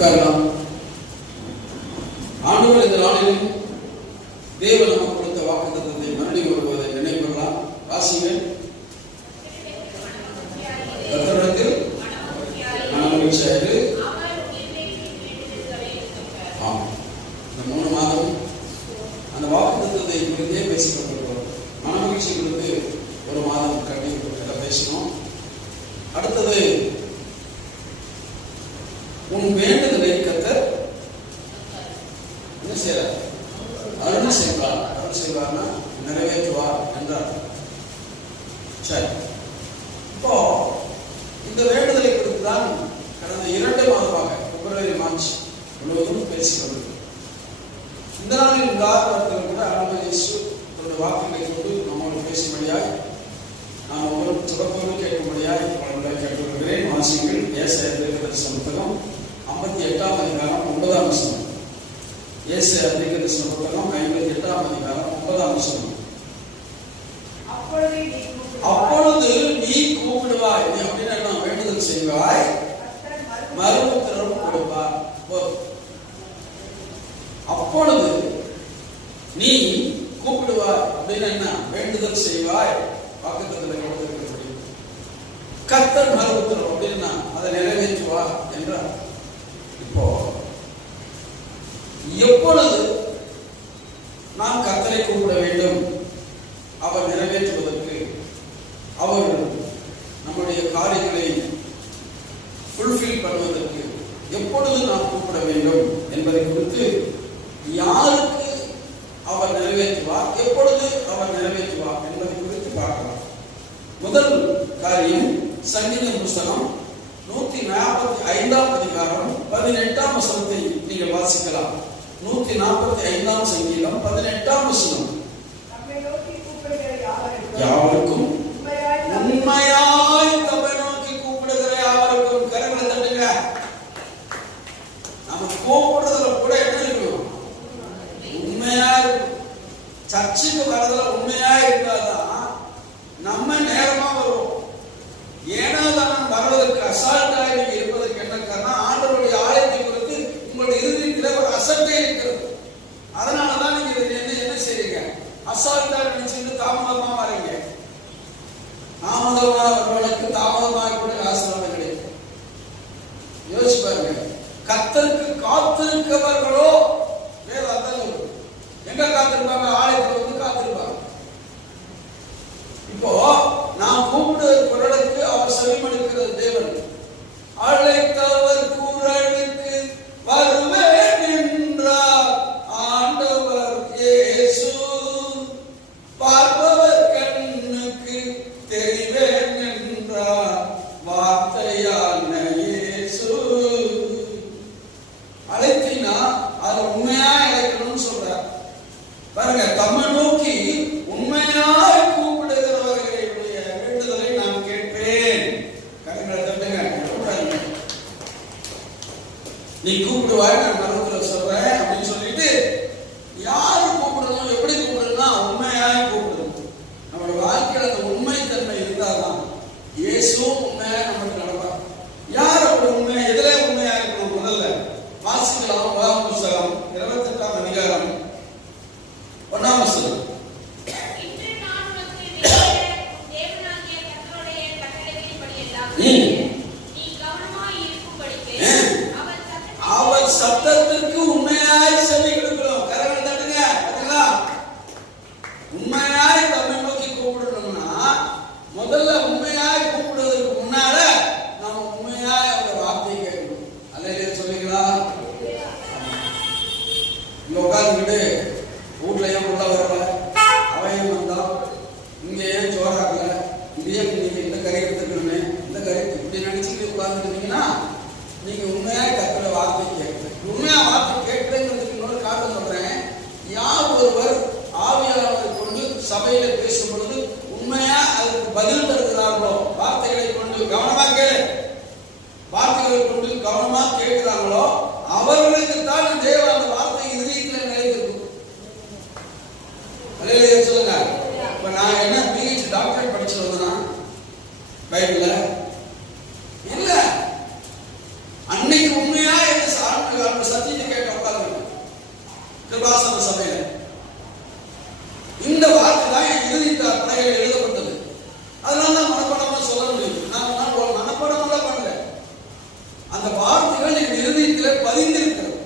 உட்காரலாம். ஆண்டவர் இந்த நாளிலும் தேவன் நமக்கு கொடுத்த வாக்குத்தத்தத்தை மறுபடியும் வருவதை நினைவுகலாம். வாசிங்கள். கர்த்தரிடத்தில் மனமகிழ்ச்சியாயிரு. இந்த 3 மாதம் அந்த வாக்குத்தத்தத்தை குறித்தே பேசிக் கொண்டிருக்கிறோம். மனமகிழ்ச்சி குறித்து 1 மாதம் கண்டிப்பாக பேசணும். அடுத்தது உன் வேண்டுதலை கர்த்தர் என்ன செய்யறார்? அருள் செய்வார். அருள் செய்வார்னா நிறைவேற்றுவார் என்றார். சரி, இப்போ இந்த வேண்டுதலை குறித்து தான் கடந்த 2 மாதமாக பிப்ரவரி மார்ச் முழுவதும் பேசிக்கொண்டிருக்கிறோம். இந்த நாளில் உதாரணத்தில் கூட ஆண்டவர் இயேசு தன்னுடைய வாக்குகளை கொண்டு நம்மோடு பேசும்படியாய் நாம் ஒவ்வொரு சிறப்போடு கேட்கும்படியாய் பலமுறை கேட்டுக்கொள்கிறேன். வாசிங்கள். ஏசாயா தீர்க்கதரிசன புத்தகம் 58ஆம் அதிகாரம் 9ஆம் வசனம். ஏசாயா தீர்க்கதரிசன புத்தகம் 58ஆம் அதிகாரம் 9ஆம் வசனம். அப்பொழுது நீ கூப்பிடுவாய். நீ அப்படின்னா நான் வேண்டுதல் செய்வாய், மறுபுத்திரம் கொடுப்பார். அப்பொழுது நீ கூப்பிடுவாய் அப்படின்னு என்ன? வேண்டுதல் செய்வாய், வாக்குத்தத்தத்தை கொடுத்திருக்கிறபடி. கர்த்தர் மறுபுத்திரம் அப்படின்னா அதை நிறைவேற்றுவார் என்றார். இப்போ எப்பொழுது நாம் கர்த்தரை கூப்பிட வேண்டும்? அவர் நிறைவேற்றுவதற்கு, அவர் நம்முடைய காரியங்களை ஃபுல்ஃபில் பண்ணுவதற்கு எப்பொழுது நாம் கூப்பிட வேண்டும் என்பதை குறித்து, யாருக்கு அவர் நிறைவேற்றுவார், எப்பொழுது அவர் நிறைவேற்றுவார் என்பதை குறித்து பார்க்கலாம். முதல் காரியம் சங்கீதம் புஸ்தகம் 145ஆம் அதிகாரம் 18ஆம் வசனத்தை நீங்கள் வாசிக்கலாம். 145ஆம் சங்கீதம் 18ஆம் வசனம். யாவருக்கும் உண்மையாய் தம்மை நோக்கி கூப்பிடுகிற யாவருக்கும். கரங்களை தட்டுங்க. நம்ம கூப்பிடுறதுல கூட என்ன இருக்கணும்? உண்மையா இருக்கும். சர்ச்சுக்கு வரதுல உண்மையா இருந்தாதான் நம்ம நேரமா வருவோம். ஏன்னா தான் வருவதற்கு அசால்ட்டாக நீங்க இருப்பதற்கு என்ன காரணம்? ஆண்டவருடைய ஆலயத்தை குறித்து உங்களுடைய இறுதியில் ஒரு அசட்டை இருக்கிறது. அதனாலதான் நீங்க என்ன செய்றீங்க? அசால்ட்டா நினைச்சுட்டு தாமதமா வரீங்க. தாமதமா வருவதற்கு தாமதமாக கூட ஆசீர்வாதம் கிடைக்கும். யோசிச்சு பாருங்க. கர்த்தருக்கு காத்திருக்கிறவர்களோ வேதாந்தம் எங்க காத்திருப்பாங்க? ஆலயத்தில் வந்து காத்திருப்பாங்க. இப்போ நான் கூப்பிடுற குரலுக்கு அவர் செவிமடுக்கிற தேவன். அழைத்தவர் குரலுக்கு வருவேன் என்றார் ஆண்டவர் இயேசு. பார்ப்பவர் கண்ணுக்கு தெரிவேன் என்றார் வார்த்தையான இயேசு. அழைத்தீங்கன்னா அது உண்மையா அழைக்கணும்னு சொல்றார். பாருங்க, தம்மை நோக்கி உண்மையாய் கூப்பிடுகிறவர்களுடைய வேண்டுதலை நான் கேட்பேன். கரங்களை தட்டுங்க. நீ கூப்பிடுவாய், நான் மறுபடியும் சொல்றேன் அப்படின்னு சொல்லிட்டு யாரு கூப்பிடணும், எப்படி கூப்பிடணும்னா உண்மையாய் கூப்பிடணும். நம்மளோட வாழ்க்கையில் அந்த உண்மைத்தன்மை இருந்தால்தான் இயேசுவும் உண்மையா நமக்கு நடப்பார். யார் அப்படி உண்மை? எதிலே உண்மையா இருக்கணும்? முதல்ல வாசிக்கலாம். உபாகம புத்தகம் 28ஆம் அதிகாரம் 1ஆம் வசனம். அவர் சத்தத்திற்கு உண்மையாய் செவி கொடுக்கிறோம். கரங்களை தட்டுங்க. பாத்தீங்களா? உண்மையாய் தம்மை நோக்கி கூப்பிடணும்னா முதல்ல உண்மையாய் கூப்பிடுவதற்கு முன்னால நாம உண்மையாய் அவருடைய வார்த்தையை கேட்கணும். அல்லேலூயா சொல்லுங்களா? இங்க உட்கார்ந்துக்கிட்டு வீட்டுல ஏன் உள்ள வரல, அவையும் வந்தா இங்க ஏன் சோறாக்கல, இங்கே நீங்க இந்த கறி எடுத்துக்கணுமே, இந்த கறி இப்படி நினைச்சுட்டு உட்கார்ந்துட்டீங்கன்னா நீங்க உண்மையா கர்த்தருடைய வார்த்தை கேட்கல. உண்மையா வார்த்தை கேட்கலங்கிறதுக்கு இன்னொரு காரணம் சொல்றேன். யார் ஒருவர் ஆவியானவரை கொண்டு சபையில பேசும் பொழுது உண்மையா அதுக்கு பதில் தருகிறார்களோ, வார்த்தைகளை கொண்டு கவனமா கேளு, வார்த்தைகளை கொண்டு கவனமா கேட்கிறாங்களோ அவர்களுக்கு தான் தேவன் அந்த வார்த்தை இதயத்தில் நிலைத்திருக்கும். அல்லேலூயா சொல்லுங்க. இப்ப நான் என்ன பிஹெச்டி டாக்டரேட் படிச்சு வந்தேனா பைபிள்ல? இல்ல. அன்னைக்கு உண்மையா என்ன கிருபாசன சபையில. இந்த வார்த்தை தான் என் இறுதி பலகையில் எழுதப்பட்டது. அதனால தான் மனப்பாடமா சொல்ல முடியும். நான் மனப்பாடமெல்லாம் பண்ணல. அந்த வார்த்தைகள் என் இறுதியில் பதிந்திருக்கிறது.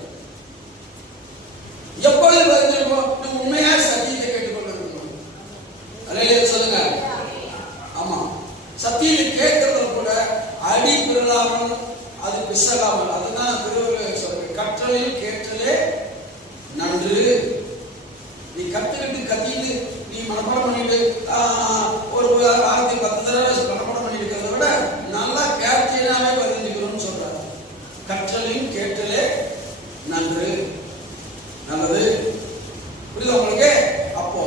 எப்பொழுது பதிந்திருக்கோம்? நம்ம உண்மையா சத்தியத்தை கேட்டுக்கொண்டிருக்கணும். அல்லேலூயா சொல்லுங்க. ஆமா, சத்தியத்தை கேட்கறதுல கூட அடி பிறலாமல் அது பிசகாமல், அதுதான் திருவள்ளுவர் சொல்ற கற்றலில் கேட்டலே நன்று. நீ கத்துக்கிட்டு கத்திட்டு நீ மனப்பாடம் பண்ணிட்டு ஒரு வாரத்தை 10 தடவை மனப்பாடம் பண்ணிட்டு இருக்கிறத விட நல்லா கேட்டீனாவே பதிஞ்சுக்கணும்னு சொல்றாரு. கற்றலில் கேட்டலே நன்று, நல்லது. புரியுதா உங்களுக்கு? அப்போ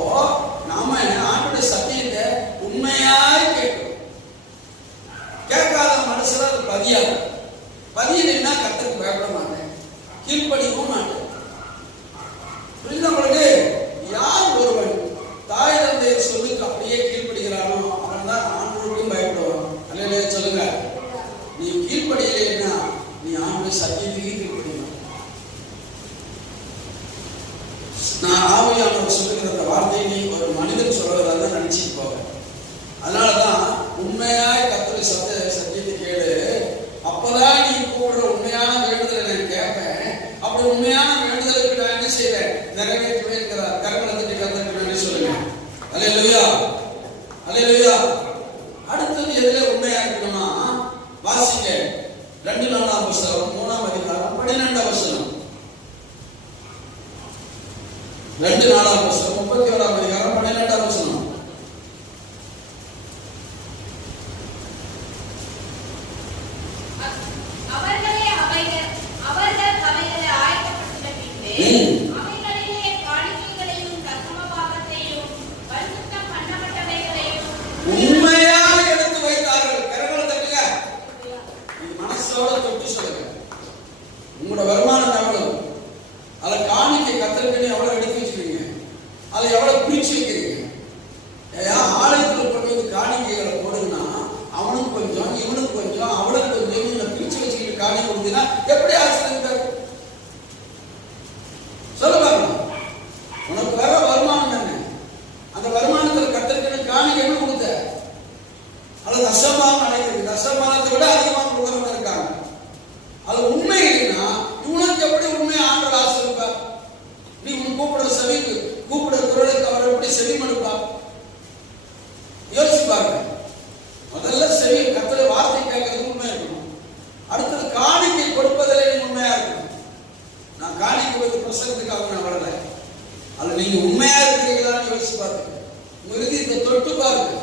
நாம ஆண்டுடைய சத்தியத்தை உண்மையாய் கேட்கணும். கேட்காத மனசுல அது பதியாது. பதியலைன்னா கர்த்தருக்கு பயப்பட மாட்டேன், கீழ்ப்படியவும் மாட்டேன். புரியுதா உங்களுக்கு? யார் ஒருவன் தாய் தந்தையர் சொல்லுக்கு அப்படியே கீழ்ப்படுகிறானோ அவன் தான் ஆண்டவருக்கும் பயப்படுவான். அல்லேலூயா சொல்லுங்க. நீ கீழ்ப்படியலைன்னா நீ ஆண்டுடைய சத்தியத்துக்கு கீழ்ப்படியணும். நான் ஆவியானவர் சொல்லுகிற அந்த வார்த்தையை நீ ஒரு மனிதன் சொல்றதா தான் நினைச்சிட்டு போவேன். அதனாலதான் உண்மையாய் கர்த்தருடைய சத்தியத்தை கேளு. அப்பதான் நீ கூடுற உண்மையான வேண்டுதலை நான் கேட்பேன். அப்படி உண்மையான வேண்டுதலுக்கு நான் என்ன செய்வேன்? நிறைவேற்றுவேன். கரங்களை தட்டி கர்த்தருக்கு நன்றி சொல்லுங்க. அல்லேலூயா, அல்லேலூயா. அடுத்தது எதுல உண்மையா இருக்கணுமா? வாசிங்க 2 நாளாம் புஸ்தகம் 3ஆம் அதிகாரம் 12ஆம் வசனம். 2 நாளாம் புஸ்தகம் 31ஆம் அதிகாரம் 12ஆம் வசனம். உண்மையாக எடுத்து வைத்தார்கள். கரங்களை தட்டுங்க. மனசோட தொட்டு சொல்லுங்க. உங்களோட வருமானம் எவ்வளவு? அதை காணிக்கை கத்தருக்கு எவ்வளவு எடுத்து வச்சுக்கிறீங்க? அதை எவ்வளவு பிரிச்சு வைக்கிறீங்க? ஆலயத்தில் கொண்டு வந்து காணிக்கைகளை போடுங்கன்னா அவனுக்கு கொஞ்சம், இவனுக்கு கொஞ்சம், அவனுக்கு கொஞ்சம், இவனை பிரிச்சு வச்சுக்கிட்டு காணிக்கை கொடுத்தீங்கன்னா எப்படி ஆசிரியர் சொல்லுவாங்க? உனக்கு வர வருமானம் என்ன? அந்த வருமானத்தில் கத்தருக்கு காணிக்கை எப்படி கொடுத்த? அது தசமாக நினைக்கிறது. தசமானத்தை விட அதிகமாக கொடுக்கறவங்க இருக்காங்க. அது உண்மை இல்லைன்னா இவனுக்கு எப்படி உண்மையை ஆண்டவர் ஆசீர்வதிப்பார்? நீ உன் கூப்பிடுற செவிக்கு, கூப்பிடுற குரலுக்கு அவர் எப்படி செவி மடுப்பார்? யோசிச்சு பாருங்க. முதல்ல செவி கர்த்தருடைய வார்த்தை கேட்கறதுக்கு உண்மையா இருக்கணும். அடுத்தது காணிக்கை கொடுப்பதில் நீங்க உண்மையா இருக்கணும். நான் காணிக்கை வந்து பிரசங்கத்துக்காக நான் வரல. அது நீங்க உண்மையா இருக்கிறீங்களான்னு யோசிச்சு பாருங்க. உங்க இறுதியத்தை தொட்டு பாருங்க.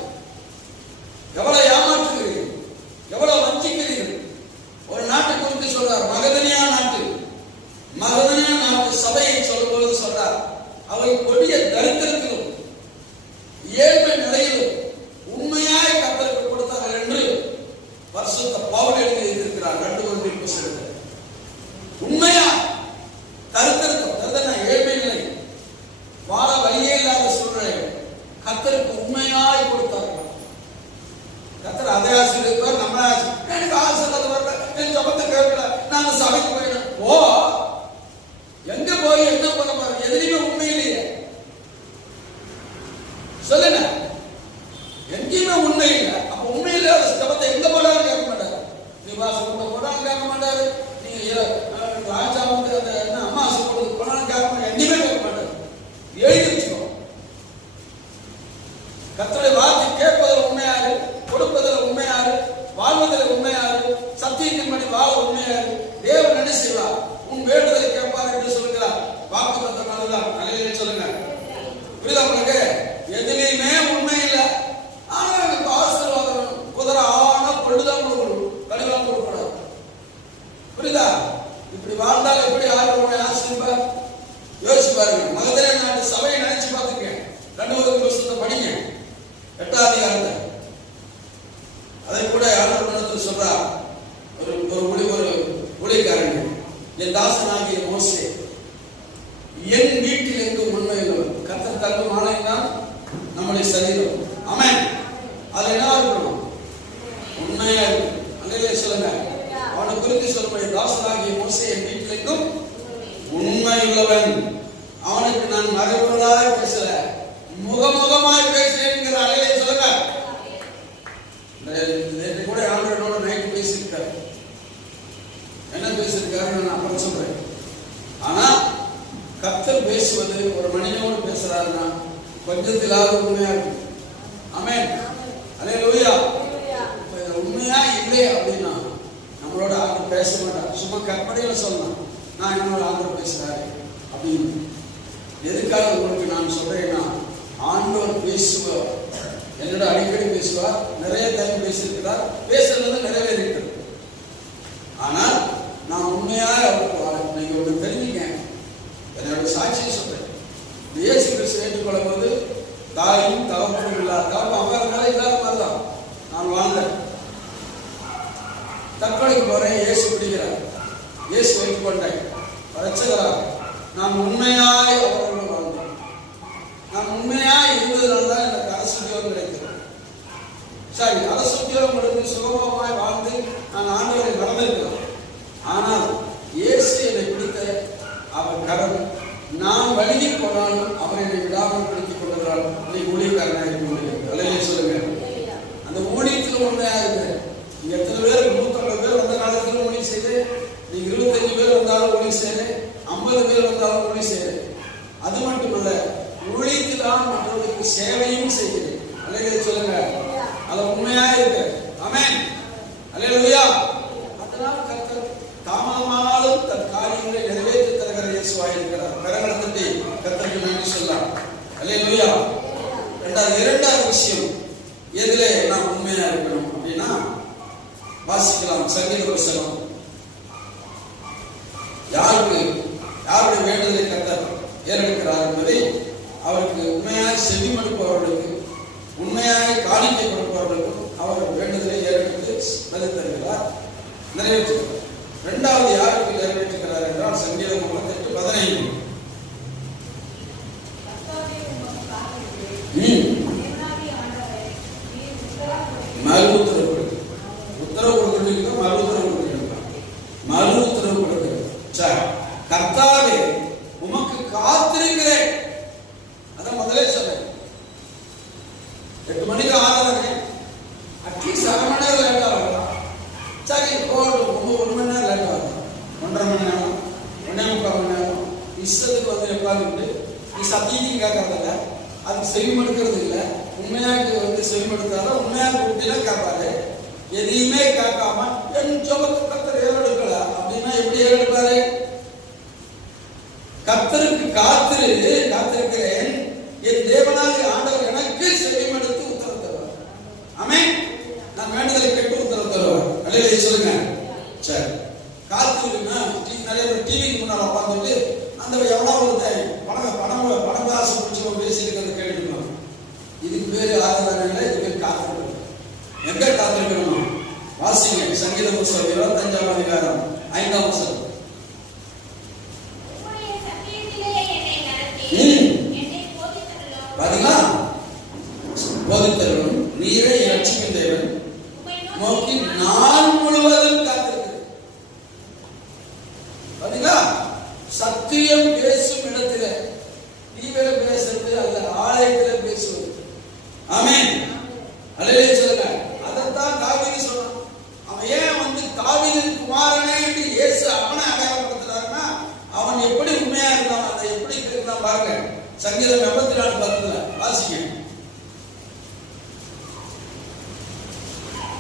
எவ்வளவு ஏமாற்றுகிறீர்கள், எவ்வளவு வஞ்சிக்கிறீர்கள். ஒரு நாட்டை குறித்து சொல்றார், மகதனியா நாட்டு. மகதனியா நாட்டு சபையை சொல்லும்போது சொல்றார், அவை கொடிய தரித்திரத்திலும் ஏழ்மை நிலையிலும் உண்மையாய் கர்த்தருக்கு கொடுத்தார்கள் என்று பரிசுத்த பவுல் எழுதி இருக்கிறார் 2 கொரிந்தியர் புத்தகத்தில். உண்மையா தரித்திரம், ஏழ்மை நிலை, வாழ வழியே இல்லாத சூழ்நிலை கர்த்தருக்கு உண்மையாய் கொடுத்தார்கள். கர்த்தர் அதே ஆசீர்வதிப்பார். நம்ம எனக்கு ஆசீர்வாதம் வரல, என் ஜபத்தை கேட்கல, நான் சபைக்கு போயிடும். ஓ, எங்க போய் என்ன பண்ண பாருங்க? எதுலையுமே உண்மை இல்லையே. சொல்லுங்க, எங்கேயுமே உண்மை இல்லை. அப்ப உண்மை இல்லாத ஜபத்தை எங்க போனாலும் கேட்க மாட்டாரு. நீ வாசல் போனாலும் கேட்க மாட்டாரு. நீங்க ராஜா வந்து அந்த என்ன அம்மாசை போடுறது போனாலும் கேட்க மாட்டாரு. எங்கேயுமே கேட்க மாட்டாரு. எழுதி வச்சுக்கோ. கர்த்தருடைய வார்த்தை கேட்பதில் உண்மையாரு, கொடுப்பதில் உண்மையாரு, வாழ்வதில் உண்மையாரு, சத்தியத்தின்படி வாழ உண்மையாரு. தேவன் என்ன செய்வார்? உன் வேண்டுதலை கேட்பார் என்று சொல்லுகிறார். வாக்கு தத்தனாலதான். அல்லேலூயா சொல்லுங்க. புரியுதா உங்களுக்கு? எதுலையுமே உண்மை இல்லை. ஆனா எனக்கு ஆசீர்வாதம் குதிரை ஆனா பொழுதுதான் கொடுக்கணும், கடிவாளம் கொடுக்கூடாது. புரியுதா? இப்படி வாழ்ந்தால் எப்படி ஆர்வம் ஆசீர்வார்? யோசிச்சு பாருங்க. மகதனியா நாட்டு சபையை நினைச்சு பார்த்துக்க. 2 கொரிந்தியர் படிங்க 8ஆம் அதிகாரத்தை. அதை கூட ஆண்டவர் சொல்றார். ஒரு ஊழியக்காரன், என் தாசனாகிய மோசே என் வீட்டில் எங்கும் உண்மையுள்ளவர். கர்த்தர் தங்கும் ஆலயம் தான் நம்முடைய சரீரம். ஆமென். அது என்ன இருக்கணும்? உண்மையா இருக்கும். அல்லேலூயா சொல்லுங்க. அவனை குறித்து சொல்லும்போது தாசனாகிய மோசே என் வீட்டில் எங்கும் உண்மையுள்ளவன். அவனை அவனுக்கு நான் மறைமுகமாய் பேசல, முகமுகமாய் பேசுறேன். அலையிலே சொல்லுங்க. நேற்று கூட ஆண்டவரோட நைட்டு பேசியிருக்காரு. என்ன பேசியிருக்காருன்னு நான் அப்புறம் சொல்றேன். ஆனா கர்த்தர் பேசுவது ஒரு மனிதனோடு பேசுறாருன்னா கொஞ்சத்திலாவது உண்மையா இருக்கும். ஆமென். அல்லேலூயா. உண்மையா இல்லை அப்படின்னா நம்மளோட ஆண்டவர் பேச மாட்டார். சும்மா கற்பனையில சொல்லலாம், நான் என்னோட ஆண்டவர் பேசுறாரு அப்படின்னு. எதுக்காக உங்களுக்கு நான் சொல்றேன்னா, ஆண்டவர் பேசுவார், என்னோட அடிக்கடி பேசுவார், நிறைய டைம் பேசியிருக்கிறார், பேசுறது நிறைவேறிக்கிறது. ஆனால் நான் உண்மையாக அவருக்கு நீங்க ஒன்று தெரிஞ்சுங்க. என்னோட சாட்சியை சொல்றேன். இயேசு கிறிஸ்து ஏற்றுக்கொள்ளும் போது தாயும் தகப்பனும் இல்லாத, தகப்பன் அப்பா இருந்தாலும் இல்லாத மாதிரிதான் நான் வாழ்ந்தேன். தற்கொலைக்கு போறேன், இயேசு பிடிக்கிறார், இயேசு வைத்துக் கொண்டேன் ரட்சகராக. நான் உண்மையாய் அவரோடு வாழ்ந்தேன். நான் உண்மையாய் இருந்ததுனால தான் எனக்கு அரசு உத்தியோகம் கிடைக்கிறது. சரி, அரசு உத்தியோகம் எடுத்து சுகமாய் வாழ்ந்து நான் ஆண்டவரை மறந்திருக்கிறோம். ஆனால் இயேசு என்னை பிடித்த அவர் கரம், நான் வழியை போனாலும் அவர் என்னை விடாமல் பிடித்துக் கொள்கிறார். நீ ஊழியக்காரனாக இருக்க முடியும். அல்லையே சொல்லுங்க. அந்த ஊழியத்தில் உண்மையாக இருக்கிறேன். நீங்க எத்தனை பேர், 150 பேர் வந்த காலத்தில் ஊழியம் செய்து, நீங்க 25 பேர் வந்தாலும் ஊழியம் செய்து, 50 பேர் வந்தாலும் ஊழியம் செய்து. அது மட்டுமல்ல, ஊழியத்தில்தான் மற்றவர்களுக்கு சேவையும் செய்கிறேன். அல்லையே சொல்லுங்க. அது உண்மையா இருக்கு. ஆமென். அல்லேலூயா. அதனால் கர்த்தர் தாமதமானாலும் தன் காரியங்களை நிறைவேற்றி தருகிற இயேசுவாய் இருக்கிறார். கரங்களை தட்டி கர்த்தருக்கு நன்றி சொல்லலாம். அல்லேலூயா. இரண்டாவது விஷயம், எதிலே நாம் உண்மையா இருக்கணும் அப்படின்னா, வாசிக்கலாம் சங்கீத புத்தகம். யாருடைய வேண்டுதலை கர்த்தர் ஏறெடுக்கிறார் என்பதை, அவருக்கு உண்மையாய் செவிமடுப்பவர்களுக்கு, உண்மையாய் காணிக்கை கொடுப்பவர்களுக்கும் அவர் வேண்டுதலை ஏறெடுத்து பதில் தருகிறார், நிறைவேற்றுகிறார். இரண்டாவது யாருக்கு நிறைவேற்றுகிறார் என்றால், சங்கீதம் 38:15. மறு உத்தரவு கொடுக்கிறது, மறு உத்தரவு கொடுக்கிறது, மறு உத்தரவு கொடுக்கிறது. சரி, கர்த்தாவே உமக்கு காத்திருக்கிறேன். அதான் முதலே சொன்னேன். 8 மணிக்கு ஆராதனை, அட்லீஸ்ட் அரை மணி நேரம் லேட்டா வரலாம். சரி, 1 மணி நேரம் லேட்டா வரலாம், 1.5 மணி நேரம், 1.25 மணி நேரம் இஷ்டத்துக்கு வந்து உட்காந்துட்டு நீ சத்தியம் கேட்கறதில்ல, அதுக்கு செவிமடுக்கிறது இல்லை. உண்மையாக வந்து செவிமடுத்தாலும் உண்மையாக கூட்டினா கேட்பாரு. எதையுமே கேட்காம என் ஜெபத்தை கர்த்தர் ஏறெடுக்கல அப்படின்னா எப்படி ஏறெடுப்பாரு? கர்த்தருக்கு காத்திருக்கிறேன், என் தேவனாகிய ஆண்டவர் எனக்கு செவிமடுத்து உத்தரவு தருவார். ஆமென். நான் வேண்டுதலை கேட்டு உத்தரவு தருவார். அல்லேலூயா சொல்லுங்க. சரி, காத்திருக்குன்னா நிறைய பேர் டிவிக்கு முன்னால உட்காந்துட்டு அந்த எவ்வளோ பணம் காசு பிடிச்சவங்க பேசியிருக்கிறத கேட்டுக்கணும். இதுக்கு பேரு ஆராதனை இல்லை, இதுக்கு பேர் காத்திருக்கணும். எங்க காத்திருக்கணும்? வாசிங்க சங்கீத புத்தகம் 25ஆம் அதிகாரம் 5ஆம் வசனம். பாத்தீங்களா? போதித்தருளும், நீரே ரட்சிக்கும் தேவன், நோக்கி நாள் முழுவதும் காத்திருக்கிறேன். பாத்தீங்களா? சத்தியம் பேசும் இடத்துல தீவிர பேசுறது அல்ல, ஆலயத்துல பேசுவது. ஆமென். அல்லேலூயா சொல்லுங்க. அதைத்தான் தாவீது சொன்னான். அவன் ஏன் வந்து தாவீதின் குமாரனே என்று இயேசு அவனை அடையாளப்படுத்துறாருன்னா, அவன் எப்படி உண்மையா இருந்தான், அதை எப்படி இருந்தான் பாருங்க. சங்கீதம் 84:10 வாசிங்க.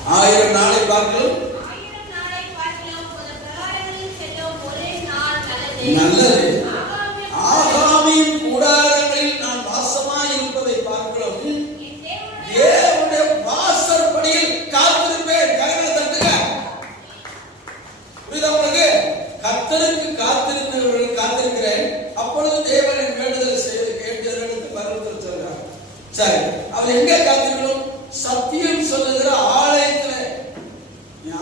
1000 நாளை பார்க்கலாம் நல்லது, ஆகாமியின் கூடாரங்களில் நான் வாசமாய் இருப்பதை பார்க்கலாம் தேவனுடைய வாசற்படியில் காத்திருப்பேன். கரங்களை தட்டுங்க. புரியுதா உங்களுக்கு? கர்த்தருக்கு காத்திருக்கிறேன், அப்பொழுது தேவனின் வேண்டுதலை செய்து கேட்டு பரவத்தில் சொல்றார். சரி, அவர் எங்க காத்திருக்கணும்? சத்தியம் சொல்லுகிற ஆலயத்துல.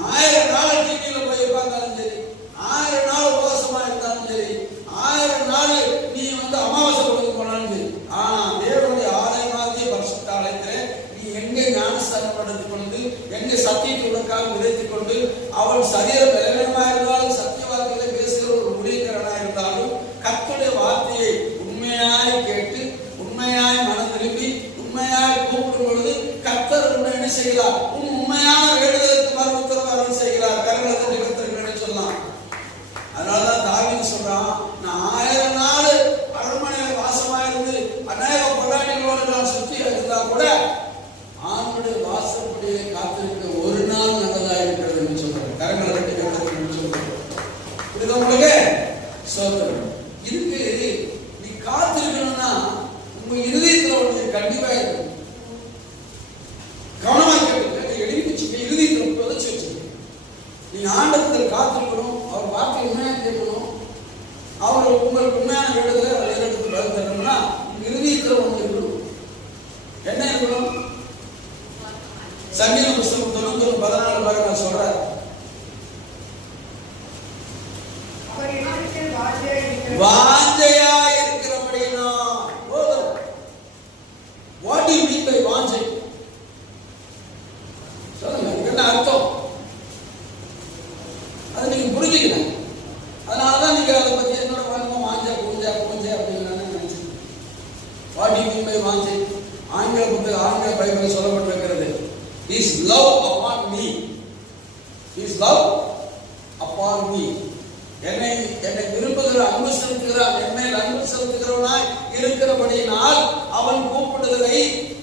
1000 நாள் டிவியில போய் உட்கார்ந்தாலும் சரி, 1000 நாள் உபவாசமா இருந்தாலும் சரி, 1000 நாள் நீ வந்து அமாவாசை கொடுக்க போனாலும் சரி, தேவனுடைய ஆலயமாகிய பரிசுத்த ஆலயத்துல நீ எங்க ஞானஸ்தானம் எடுத்துக் கொண்டு, எங்க சத்தியத்தை உனக்காக விதைத்துக் கொண்டு, அவள் சரீரம் பலவீனமா இருந்தாலும், சத்திய வார்த்தைகளை பேசுகிற ஒரு ஊழியக்காரனா இருந்தாலும், கர்த்தருடைய வார்த்தையை உண்மையா அதனாலதான் தாவீது சொல்றான், நான் 1000 நாள் அரண்மனையில வாசமாயிருந்து அநேக பொண்டாட்டிகளோடு நான் சுற்றி இருந்தா கூட ஆண்டுடைய வாசப்படியை காத்திருக்க ஒரு நாள் நல்லதா இருக்கிறது என்று சொல்றாங்க. கரங்களை கட்டி சொல்றாங்க. புரியுதா உங்களுக்கு? சோதரம் இதுக்கு நீ காத்திருக்கணும்னா உங்க இருதயத்துல ஒன்று கண்டிப்பா இருக்கும். கவனமா கேட்டு எழுதி வச்சுக்க, இருதயத்துல புதைச்சு வச்சுக்க. நீங்க ஆண்டவத்தில் காத்திருக்கணும், அவர் வார்த்தை உண்மையா கேட்கணும், அவர் உங்களுக்கு உண்மையான வேண்டுதலை எடுத்து பதில் தரணும்னா இருதயத்துல ஒன்று இருக்கணும். என்ன இருக்கணும்? சங்கீத புஸ்தகம் 91:14 நான் சொல்றேன். வாஞ்சையா இருக்கிறபடினா போதும். What do you mean by வாஞ்சை? சொல்லுங்க, என்ன அர்த்தம்? அது நீங்க புரிஞ்சுக்கல. அதனாலதான் நீங்க அதை பத்தி என்னோட வாஞ்சை அப்படின்னு நினைச்சீங்க. What do you mean by வாஞ்சை? ஆங்கில பைபிள் சொல்லப்பட்டிருக்கிறது, His love upon me. His love upon me. என்னை விரும்புகிற, அன்பு செலுத்துகிறான், என்னை அன்பு செலுத்துகிறவனாய் இருக்கிறபடியினால் அவன் கூப்பிடுவதை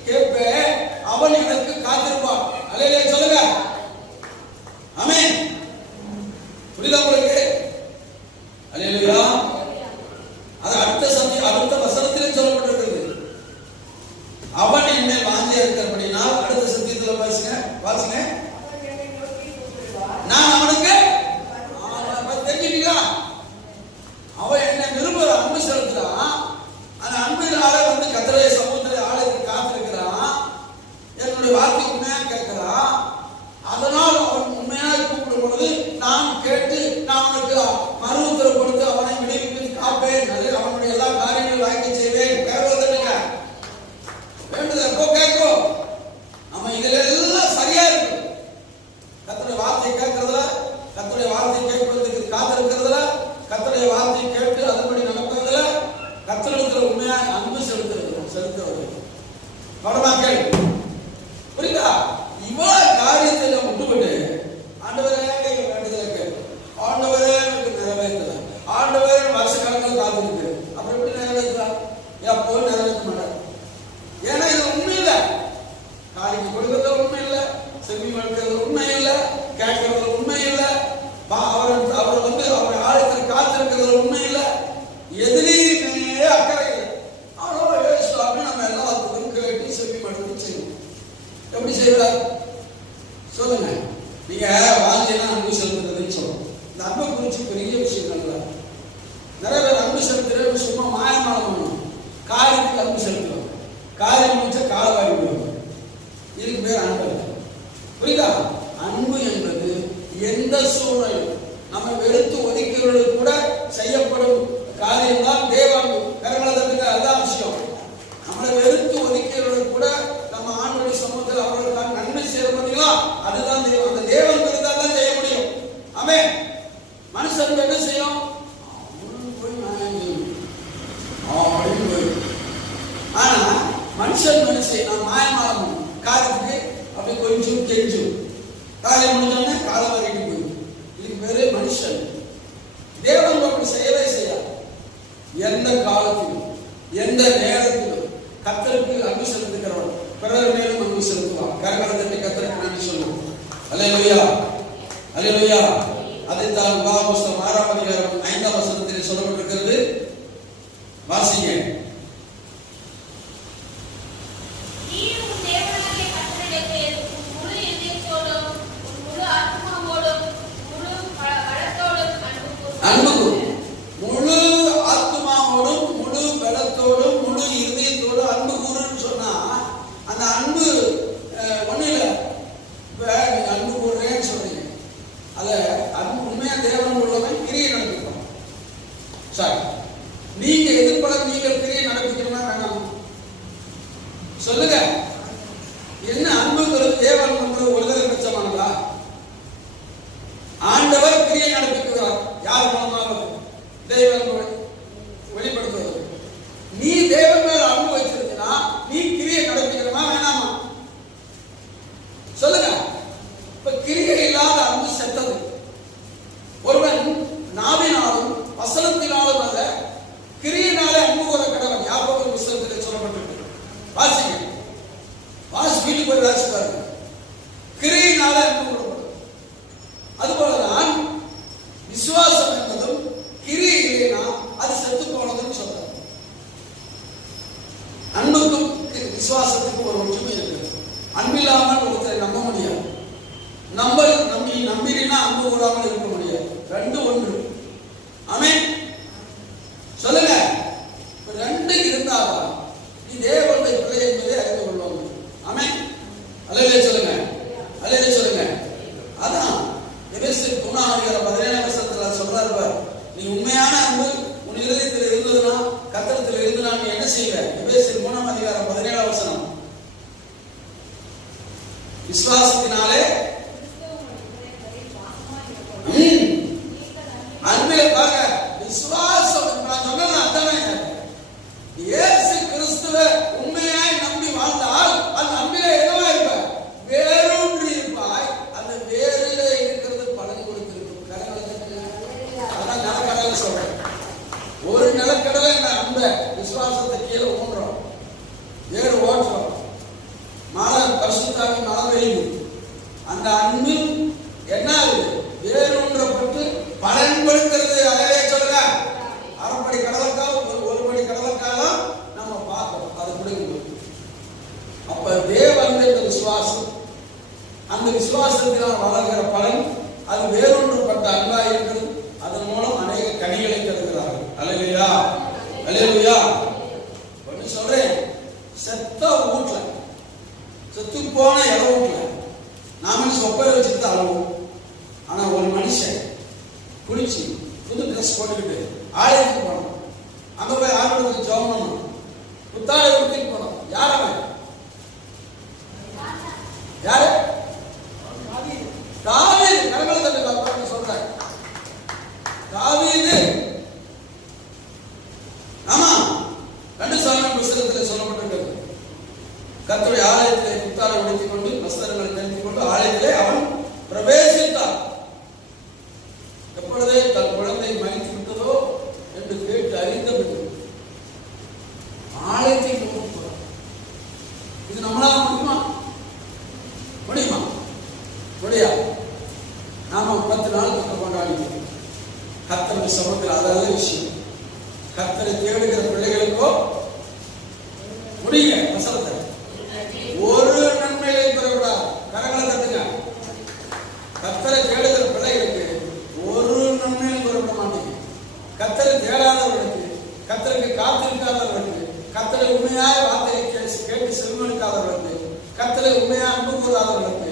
கேட்பேன், அவன் எனக்கு காத்திருப்பான். அல்லேலூயா சொல்லுங்க. ஆமென். புரியுதா உங்களுக்கு? அல்லேலூயா. அது அடுத்த வசனத்திலே சொல்லப்பட்டிருக்கிறது. அவன் என்னை வாஞ்சியா இருக்கிறபடினால், அடுத்த சத்தியத்துல வாசிங்க. நான் அவனுக்கு தெரிஞ்சுட்டீங்களா? அவன் என்னை விரும்புற, அன்பு செலுத்துறான். அந்த அன்பினால கர்த்தருடைய சமூகத்தில் ஆலயத்தில் காத்திருக்கிறான். என்னுடைய வார்த்தை உண்மையா கேட்கிறான். அதனால் அவன் உண்மையாக கூப்பிடும் பொழுது நான் கேட்டு நான் அவனுக்கு மறு உத்தரவு கொடுத்து அவனை விடுவித்து காப்பேன். அவனுடைய எல்லா காரியங்களும் வாங்கி செய்வேன். கேட்கறதுங்க வேண்டுதல் எப்போ கேட்கும்? நம்ம இதுல எல்லாம் சரியா இருக்கு. கர்த்தருடைய வார்த்தை கேட்கறதுல, கர்த்தருடைய வார்த்தை கேட்பதற்கு காத்திருக்கிறதுல, கர்த்தருடைய வார்த்தை கேட்டு அதன்படி நடப்பதில், கர்த்தரிடத்தில் உண்மையாக அன்பு செலுத்துவது. கவனமா கேளு. புரியுதா? இவ்வளவு காரியத்தை நம்ம விட்டுவிட்டு ஆண்டவரே வேண்டுதலை கேட்கு, ஆண்டவரே எனக்கு நிறைவேற்றல, ஆண்டவரே வருஷ கணக்கில் காத்திருக்கு, அப்புறம் எப்படி நிறைவேற்றா? எப்போ நிறைவேற்ற மாட்டார். ஏன்னா இது உண்மை இல்லை. காரியம் கொடுக்கறது உண்மை இல்லை, செவி வளர்க்கிறது உண்மை இல்லை, கேட்கறது உண்மை இல்லை, அவர் ஆலயத்தில் காத்திருக்கிறது உண்மை இல்லை, எதிரியுமே அக்கறை இல்லை. ஆனால் ஏசுவாமி நம்ம எல்லாத்துக்கும் கேட்டு செவி மடுத்து செய்யணும். எப்படி செய்வார் சொல்லுங்க? நீங்க வாஞ்சினா அன்பு செலுத்துறதுன்னு சொல்லணும். இந்த அன்பை குறிச்சு பெரிய விஷயம் இல்லை. நிறைய பேர் அன்பு செலுத்துற சும்மா மாயமான பண்ணணும். காரியத்துக்கு அன்பு செலுத்துவாங்க, காரியம் முடிச்ச காலவாரி போடுவாங்க. இதுக்கு பேர் அன்பு. புரியுதா? அன்பு என்பது எந்த சூழ்நிலை நம்ம வெறுத்து ஒதுக்கிறவர்களுக்கு கூட செய்யப்படும் காரியம் தான் தேவான்பு. கரங்களை தட்டுங்க. அதுதான் விஷயம். நம்மளை வெறுத்து ஒதுக்கிறவர்களுக்கு கூட நம்ம ஆண்டவருடைய சமூகத்தில் அவர்களுக்காக நன்மை செய்ய முடியுங்களா? அதுதான் தேவன். அந்த தேவன் இருந்தால் தான் செய்ய முடியும். ஆமென். மனுஷன் என்ன செய்யும்? போய் ஆனா மனுஷன் மனுஷன் நான் மாயமாகும் காரியத்துக்கு அப்படி கொஞ்சம் கெஞ்சும், காரியம் முடிஞ்சோடனே காலம் வரைக்கும் போயிடும். இதுக்கு பேரு மனுஷன். தேவன் அப்படி செய்யவே செய்யாது. எந்த காலத்திலும் எந்த நேரத்திலும் கர்த்தருக்கு அன்பு செலுத்துகிறவன் பிறர் மேலும் அன்பு செலுத்துவான். கரங்களை தட்டி கர்த்தருக்கு நன்றி சொல்லுவோம். அல்லேலூயா, அல்லேலூயா. அதைத்தான் உபாகமம் 6ஆம் அதிகாரம் 5ஆம் வசனத்தில் சொல்லப்பட்டிருக்கிறது. வாசிங்க. அன்பு முழு ஆத்மாவோடும் முழு பலத்தோடும் முழு இருதயத்தோடும் அன்பு கூறுன்னு சொன்னா அந்த அன்பு ஒண்ணு இல்ல. அன்பு கூறுறேன்னு சொன்னீங்க, அத அன்பு உண்மையா தேவன் உள்ளவன் கிரியை நடத்திக்கணும். சரி, நீங்க எதிர்ப்பட நீங்க கிரியை நடத்திக்கணுமா வேணாமா சொல்லுங்க? என்ன அன்புங்கிறது தேவன் உங்களுக்கு ஒருதலை பட்சமானதா? ஆண்டவர் கிரியை நடப்பிக்கிறார். யார் மூலமாக? தேவன் வெளிப்படுத்துவது. நீ தேவன் மேல அன்பு வச்சிருந்தா நீ கிரியை நடப்பிக்கணுமா வேணாமா சொல்லுங்க? இப்ப கிரியை இல்லாத அன்பு செத்தது. ஒருவன் நாவினால் செய்வேன். எபேசியர் 3:17 விசுவாசத்தினாலே அன்பிலே பாருங்க, விசுவாசம் நான் சொன்னேன் அதானே. இயேசு கிறிஸ்துவை உண்மையாய் நம்பி வாழ்ந்தால் அந்த அன்பிலே என்னவா இருப்பாய்? வேரூன்றி இருப்பாய். அந்த வேரிலே இருக்கிறது பலன் கொடுத்திருக்கும். அதான் நிலக்கடலை சொல்றேன். ஒரு நிலக்கடலை அன்பை விசுவாசத்தை கீழே ஊன்றோம், வேறு ஓட்டுறோம், மழை பரிசுத்தாவி மழை பெய்யுது. அந்த அன்பில் என்ன ஆகுது? வேரூன்றப்பட்டு பலன் கொடுக்கிறது. அதிலே சொல்லுங்க, அரைப்படி கடலக்காய் ஒரு படி கடலக்காய் நம்ம பார்க்கணும். அது கொடுக்கணும். அப்ப தேவன் என்ற விசுவாசம், அந்த விசுவாசத்தினால் வளர்கிற பலன், அது வேரூன்றப்பட்ட அன்பா இருக்கிறது. அதன் மூலம் அநேக கனிகளை தருகிறார்கள். அல்லேலூயா, அல்லேலூயா. ஒன்று சொல்றேன், செத்த வீட்டுல, செத்து போன இட வீட்டுல நாம சொப்பரை வச்சுட்டு அழுவோம். ஆனா ஒரு மனுஷன் குளிச்சு புது ட்ரெஸ் போட்டுக்கிட்டு ஆலயத்துக்கு போனோம், அங்க போய் ஆண்டவருக்கு ஜெபம் பண்ணணும், புத்தாடை உடுத்திட்டு போனோம். யார் அவன்? யாரு? தாவீது. கரங்களை தட்டி சொல்றாங்க, தாவீது. ஆமா, 2 சாமுவேல் புத்தகத்தில் சொல்லப்பட்டிருக்கிறது. கர்த்தருடைய ஆலயத்திலே புத்தாடை உடுத்திக் கொண்டு வஸ்திரங்களை தரித்துக் கொண்டு ஆலயத்திலே அவன் பிரவேசித்தான். எப்பொழுதே தன் குழந்தை மறித்து விட்டதோ என்று கேட்டு அறிந்தபடி ஆலயத்தை போகிறார். இது நம்மளால முடியுமா? முடியுமா? முடியாது. நாம 10 நாள் கொண்டாடிக்கிறோம் கர்த்தருடைய சமூகத்தில். அதாவது விஷயம், கர்த்தரை தேடுகிற பிள்ளைகளுக்கோ முடியுங்க. வசனத்தை ஒரு நன்மையை பெறக்கூடாது. கரங்களை தட்டுங்க. கர்த்தரை தேடுகிற பிள்ளைகளுக்கு ஒரு நன்மையும் பெறப்பட மாட்டேங்க. கர்த்தரை தேடாதவர்களுக்கு, கர்த்தருக்கு காத்திருக்காதவர்களுக்கு, கர்த்தரை உண்மையாக வார்த்தையை கேட்டு செல்வனுக்காதவர்களுக்கு, கர்த்தரை உண்மையாக அன்பு கூறாதவர்களுக்கு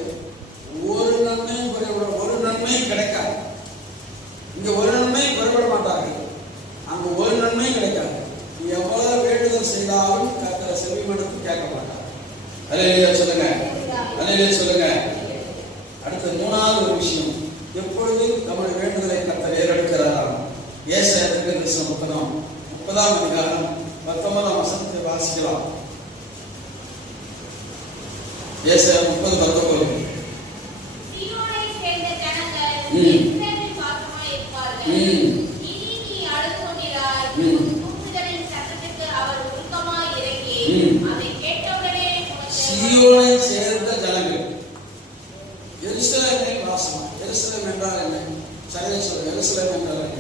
ஒரு நன்மையும் ஒரு நன்மையும் கிடைக்காது. இங்க ஒரு நன்மையும் பெறப்பட மாட்டார்கள், அங்க ஒரு நன்மையும் கிடைக்காது. நீ எவ்வளவு வேண்டுதல் செய்தாலும் கர்த்தரை செவிமடுத்து கேட்க மாட்டார். அல்லேலூயா சொல்லுங்க, அல்லேலூயா சொல்லுங்க. அடுத்த 3வது ஒரு விஷயம், எப்பொழுது நம்முடைய வேண்டுதலை கர்த்தர் ஏறெடுக்கிறாராம். ஏசாயா தீர்க்கதரிசன புத்தகம் 30:19 வாசிக்கலாம். ஏசாயா 30:19. சீயோனை சேர்ந்த ஜனங்கள் இஸ்ரவேலின் பாசமாய் இருப்பார்கள். இனி நீ அழுது கொண்டிராய். கூப்பிடுதலின் சத்தத்துக்கு அவர் உருக்கமாய் இறங்கி அதை கேட்டவுடனே சீயோனை சேர்ந்த ஜனங்கள், எருசலேமில் வாசமா. எருசலேம் என்றால் என்ன? சரியா சொல்லுங்க. எருசலேம் என்றால் என்ன?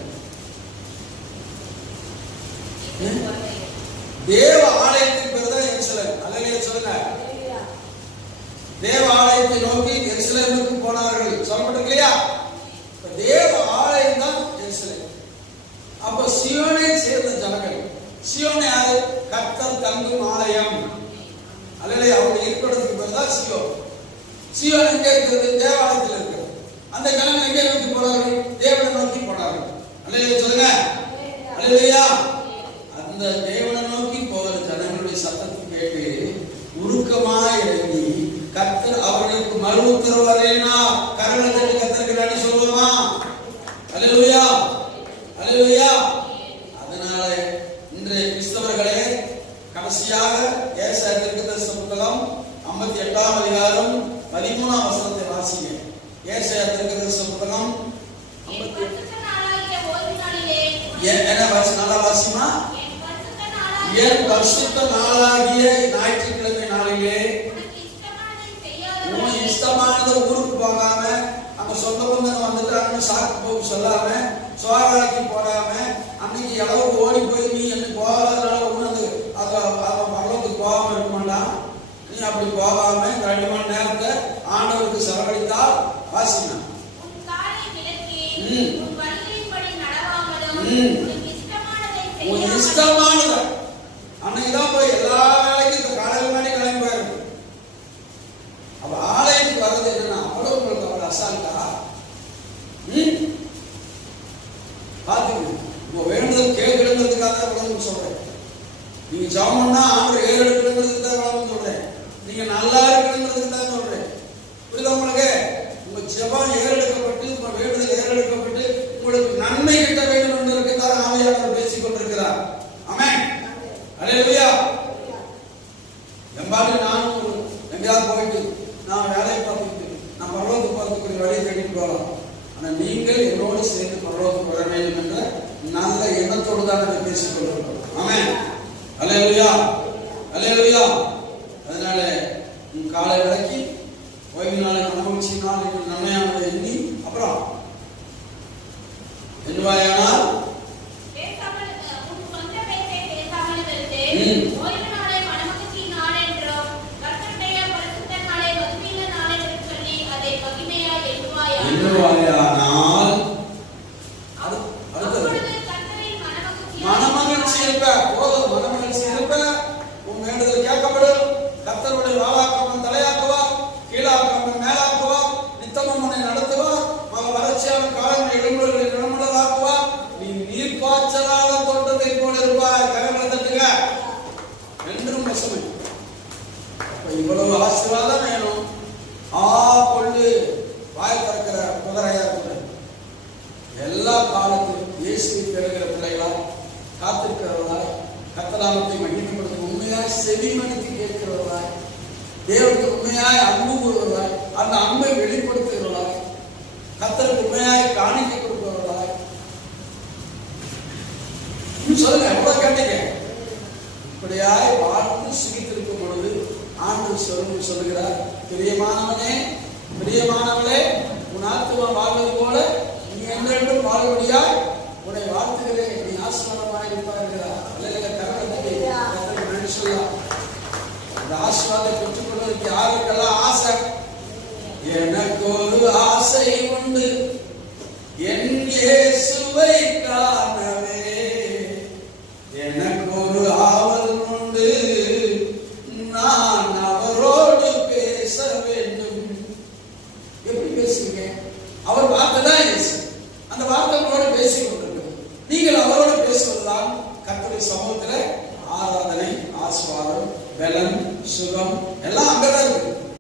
தேவ ஆலயத்தின் பேர் தான் எருசலேம். அல்லேலூயா சொல்லுங்க. தேவ ஆலயத்தை நோக்கி எருசலேமுக்கு போனார்கள் சொல்லப்பட்டிருக்கு இல்லையா? தேவ ஆலயம் தான் எருசலேம். அப்ப சீயோனை சேர்ந்த ஜனங்கள். சீயோன் யாரு? கர்த்தர் தங்கும் ஆலயம். அல்லேலூயா. அவருடைய இருப்பிடத்துக்கு பேர் தான் சீயோன். சீயோன் எங்க இருக்கிறது? தேவாலயத்தில் இருக்கிறது. அந்த ஜனங்கள் எங்கே நோக்கி போனார்கள்? தேவனை நோக்கி போனார்கள். அல்லேலூயா சொல்லுங்க. அல்லேலூயா. அந்த தேவனை நோக்கி போகிற ஜனங்களுடைய சத்தத்தை கேட்டு உருக்கமாய் இறங்கி கர்த்தர் அவர்களுக்கு மறு உத்தரவு அருளினார். கரங்களை தட்டி கர்த்தருக்கு நன்றி சொல்லுவோமா? அல்லேலூயா, அல்லேலூயா. அதனால இன்றைய கிறிஸ்தவர்களே, கடைசியாக ஏசாயா தீர்க்கதரிசன புத்தகம் 58:13 வாசிங்க. ஏசாயா தீர்க்கதரிசன புத்தகம் 58 என்ன வருஷம்? நல்லா வாசிமா. என் பரிசுத்த நாளாகிய ஞாயிற்றுக்கிழமை நாளிலே உனக்கு இஷ்டமானத ஊருக்கு போகாம, அங்க சொந்த பந்தங்க வந்துட்டாங்கன்னு சாக்கு போக்கு சொல்லாம, சோறாக்கி போடாம, அன்னைக்கு அளவுக்கு ஓடி போய் நீ என்ன போகாதனால ஒண்ணு பகலத்துக்கு போகாம இருக்க மாட்டான். நீ அப்படி போகாம 2 மணி நேரத்தை ஆண்டவருக்கு செலவழித்தால் வாசினா இஷ்டமானத அன்னைக்குதான் போய் எல்லா வேலைக்கும் இந்த காலையில் மாதிரி கிளம்பி போயிருக்கு. அப்ப ஆலயத்துக்கு வர்றது என்னன்னா அவ்வளவு உங்களுக்கு அவ்வளவு அசால்ட்டா? பாத்தீங்க, இப்போ வேண்டுதல் கேட்கணுங்கிறதுக்காக அவ்வளவு சொல்றேன். நீங்க ஜெபம்னா ஆண்டவர் ஏறெடுக்கணுங்கிறதுக்கு தான் சொல்றேன். நீங்க நல்லா இருக்கணுங்கிறதுக்கு தான் சொல்றேன். புரியுதா உங்களுக்கு? உங்க ஜெபம் ஏறெடுக்கப்பட்டு, உங்க வேண்டுதல் ஏறெடுக்கப்பட்டு, உங்களுக்கு நன்மை கிட்ட வேண்டும் என்பதற்காக ஆவியானவர் பேசிக் கொண்டிருக்கிறார். ஆமென். அல்லேலூயா. எம்பாடு நானும் எங்கேயாவது போயிட்டு நான் வேலையை பார்த்துட்டு நான் பரலோகத்துக்கு போறதுக்கு வழியை தேடிட்டு போகலாம். ஆனா நீங்கள் என்னோடு சேர்ந்து பரலோகத்துக்கு வர வேண்டும் என்ற நல்ல எண்ணத்தோடு தான் இதை பேசிக் கொண்டிருக்கிறோம். ஆமென். அல்லேலூயா. அல்லேலூயா. அதனால காலை விளக்கி ஓய்வு நாளை அனுபவிச்சினால் நன்மையானதை எண்ணி அப்புறம் என்னவாயானால் மனமகிழ்ச்சி இருப்ப போதும். மனமகிழ்ச்சி இருப்ப உன் வேண்டுதல் கேட்கப்படும். கர்த்தருடைய வாளாக்காமல் தலையாக்குவா, கீழாக்காமல் மேலாக்குவா, நித்தமும் உன்னை நடத்துவா, வறட்சியான காலங்கள் இடமுறைகளை இடமுள்ளதாக்குவா. நீ நீர் பாய்ச்சலாத தோட்டத்தை போல இருப்பாய். கரங்களை தட்டுங்க. என்றும் பசுமை. இவ்வளவு ஆசீர்வாதம் வேணும். கொண்டு வாய் திறக்கிற குதிரையா இருக்கிற எல்லா காலத்திலும் இயேசுவை பெறுகிற பிள்ளைகளா காத்திருக்கிறவர்களாய், கர்த்தநாமத்தை மகிமைப்படுத்த உண்மையாய் செவிமடுத்து கேட்கிறவர்களாய், தேவனுக்கு உண்மையாய் அன்பு கூறுவதாய், அந்த அன்பை வெளிப்படுத்துகிறவர்களாய், கர்த்தருக்கு உண்மையாய் காணிக்கை கொடுப்பவர்களாய். சொல்லுங்க, எவ்வளவு கேட்டீங்க? இப்படியாய் வாழ்ந்து சுகித்திருக்கும் பொழுது ஆண்டவர் சொல்லுகிறார், பிரியமானவனே பிரியமானவளே, உன் ஆத்துமா வாழ்வது போல நீ என்றென்றும் வாழ்வடியாய் உன்னை வாழ்த்துகிறேன், நீ ஆசீர்வாதமாய் இருப்பார்கள். சொல்லலாம். அந்த ஆசீர்வாதத்தை பெற்றுக் கொள்வதற்கு யாருக்கெல்லாம் ஆசை? எனக்கு ஒரு ஆசை உண்டு, என் இயேசுவை காணவே எனக்கு ஒரு ஆவல் உண்டு, நான் அவரோடு பேச வேண்டும். எப்படி பேசுவீங்க? அவர் வார்த்தை தான் இயேசு. அந்த வார்த்தைகளோடு பேசிக் கொண்டிருக்கிறது. நீங்கள் அவரோடு பேசுவதுதான் கர்த்தருடைய சமூகத்தில் ஆராதனை, ஆசீர்வாதம், பலன், சுகம் எல்லாம் அங்கதான் இருக்கு.